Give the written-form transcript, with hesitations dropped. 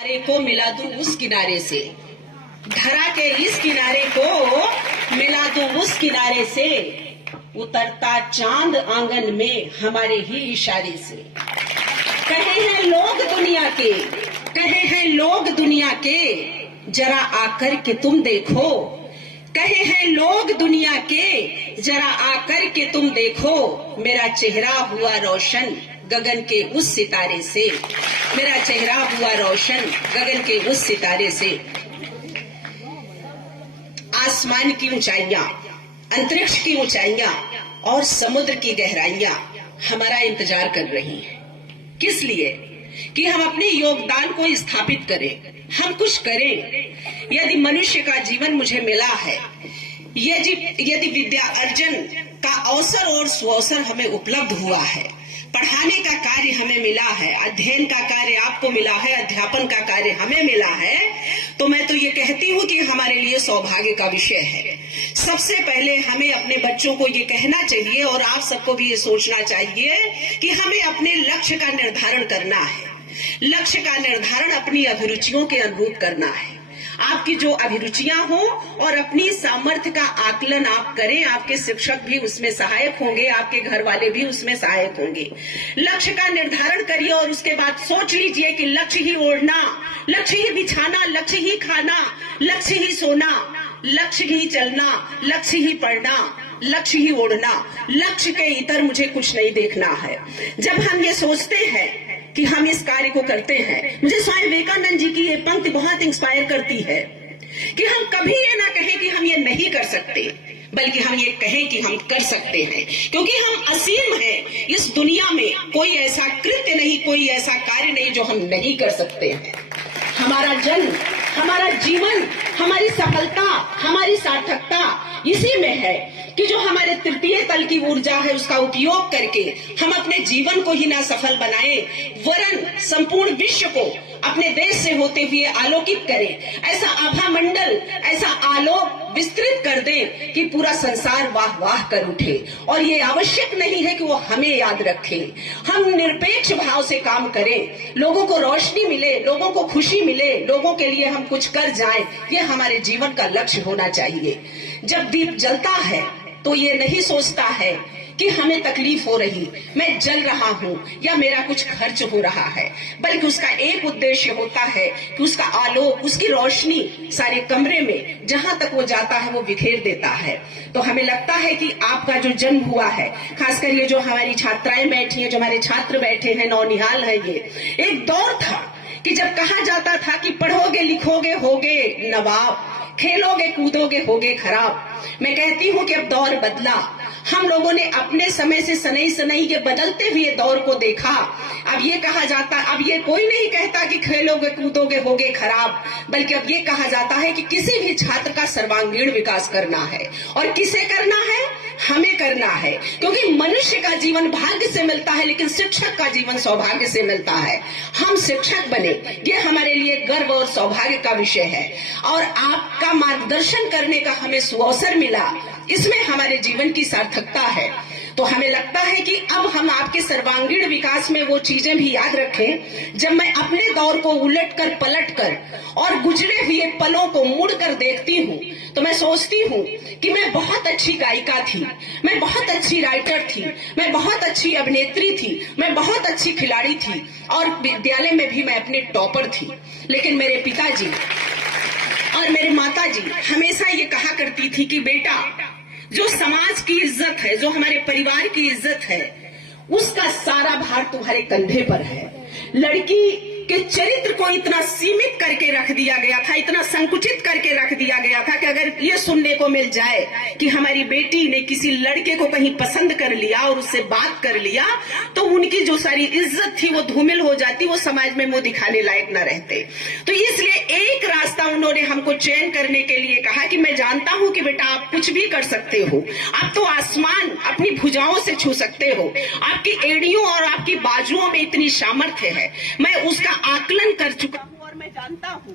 किनारे को मिला दूं उस किनारे से, धरा के इस किनारे को मिला दूं उस किनारे से, उतरता चांद आंगन में हमारे ही इशारे से। कहे हैं लोग दुनिया के, कहे हैं लोग दुनिया के, जरा आकर के तुम देखो। कहे हैं लोग दुनिया के, जरा आकर के तुम देखो। मेरा चेहरा हुआ रोशन गगन के उस सितारे से, मेरा चेहरा हुआ रोशन गगन के उस सितारे से। आसमान की ऊंचाइयां, अंतरिक्ष की ऊंचाइयां और समुद्र की गहराइयां हमारा इंतजार कर रही हैं। किस लिए? कि हम अपने योगदान को स्थापित करें, हम कुछ करें। यदि मनुष्य का जीवन मुझे मिला है, यदि विद्या अर्जन का अवसर और सुअवसर हमें उपलब्ध हुआ है, पढ़ाने का कार्य हमें मिला है, अध्ययन का कार्य आपको मिला है, अध्यापन का कार्य हमें मिला है, तो मैं तो ये कहती हूँ कि हमारे लिए सौभाग्य का विषय है। सबसे पहले हमें अपने बच्चों को ये कहना चाहिए और आप सबको भी ये सोचना चाहिए कि हमें अपने लक्ष्य का निर्धारण करना है। लक्ष्य का निर्धारण अपनी अभिरुचियों के अनुरूप करना है। आपकी जो अभिरुचियां हो और अपनी सामर्थ्य का आकलन आप करें, आपके शिक्षक भी उसमें सहायक होंगे, आपके घर वाले भी उसमें सहायक होंगे। लक्ष्य का निर्धारण करिए और उसके बाद सोच लीजिए कि लक्ष्य ही ओढ़ना, लक्ष्य ही बिछाना, लक्ष्य ही खाना, लक्ष्य ही सोना, लक्ष्य ही चलना, लक्ष्य ही पढ़ना, लक्ष्य ही ओढ़ना, लक्ष्य के इतर मुझे कुछ नहीं देखना है। जब हम ये सोचते हैं कि हम इस कार्य को करते हैं, मुझे स्वामी विवेकानंद जी की ये पंक्ति बहुत इंस्पायर करती है कि हम कभी ये ना कहें कि हम ये नहीं कर सकते, बल्कि हम ये कहें कि हम कर सकते हैं, क्योंकि हम असीम हैं। इस दुनिया में कोई ऐसा कृत्य नहीं, कोई ऐसा कार्य नहीं जो हम नहीं कर सकते हैं। हमारा जन्म, हमारा जीवन, हमारी सफलता, हमारी सार्थकता इसी में है कि जो हमारे तृतीय तल की ऊर्जा है उसका उपयोग करके हम अपने जीवन को ही ना सफल बनाए, वरन संपूर्ण विश्व को अपने देश से होते हुए आलोकित करें। ऐसा आभा मंडल, ऐसा आलोक विस्तृत कर दें कि पूरा संसार वाह वाह कर उठे। और ये आवश्यक नहीं है कि वो हमें याद रखे, हम निरपेक्ष भाव से काम करें, लोगों को रोशनी मिले, लोगों को खुशी मिले, लोगों के लिए हम कुछ कर जाएं, ये हमारे जीवन का लक्ष्य होना चाहिए। जब दीप जलता है तो ये नहीं सोचता है कि हमें तकलीफ हो रही, मैं जल रहा हूँ या मेरा कुछ खर्च हो रहा है, बल्कि उसका एक उद्देश्य होता है कि उसका आलोक, उसकी रोशनी सारे कमरे में जहां तक वो जाता है वो बिखेर देता है। तो हमें लगता है कि आपका जो जन्म हुआ है, खासकर ये जो हमारी छात्राएं बैठी हैं, जो हमारे छात्र बैठे हैं, नौनिहाल है, ये एक दौर था कि जब कहा जाता था कि पढ़ोगे लिखोगे होगे नवाब, खेलोगे कूदोगे होगे खराब। मैं कहती हूँ कि अब दौर बदला। हम लोगों ने अपने समय से सनई सनई के बदलते हुए दौर को देखा। अब ये कहा जाता, अब ये कोई नहीं कहता कि खेलोगे कूदोगे होगे खराब, बल्कि अब ये कहा जाता है कि किसी भी छात्र का सर्वांगीण विकास करना है। और किसे करना है? हमें करना है, क्योंकि मनुष्य का जीवन भाग्य से मिलता है, लेकिन शिक्षक का जीवन सौभाग्य से मिलता है। हम शिक्षक बने, ये हमारे लिए गर्व और सौभाग्य का विषय है। और आपका मार्गदर्शन करने का हमें सुअवसर मिला, इसमें हमारे जीवन की सार्थकता है। तो हमें लगता है कि अब हम आपके सर्वांगीण विकास में वो चीजें भी याद रखें। जब मैं अपने दौर को उलट कर पलट कर और गुजरे हुए पलों को मुड़ कर देखती हूँ, तो मैं सोचती हूँ कि मैं बहुत अच्छी गायिका थी, मैं बहुत अच्छी राइटर थी, मैं बहुत अच्छी अभिनेत्री थी, मैं बहुत अच्छी खिलाड़ी थी, और विद्यालय में भी मैं अपने टॉपर थी। लेकिन मेरे पिताजी और मेरे माताजी हमेशा ये कहा करती थी कि बेटा, जो समाज की इज्जत है, जो हमारे परिवार की इज्जत है, उसका सारा भार तुम्हारे कंधे पर है। लड़की के चरित्र को इतना सीमित करके रख दिया गया था, इतना संकुचित करके रख दिया गया था कि अगर ये सुनने को मिल जाए कि हमारी बेटी ने किसी लड़के को कहीं पसंद कर लिया और उससे बात कर लिया, तो उनकी जो सारी इज्जत थी वो धूमिल हो जाती, वो समाज में मुंह दिखाने लायक न रहते। तो इसलिए एक रास्ता उन्होंने हमको चयन करने के लिए कहा कि मैं जानता हूं कि बेटा आप कुछ भी कर सकते हो, आप तो आसमान अपनी भुजाओं से छू सकते हो, आपकी एड़ियों और आपकी बाजुओं में इतनी सामर्थ्य है। मैं उसका आकलन कर चुका हूँ और मैं जानता हूँ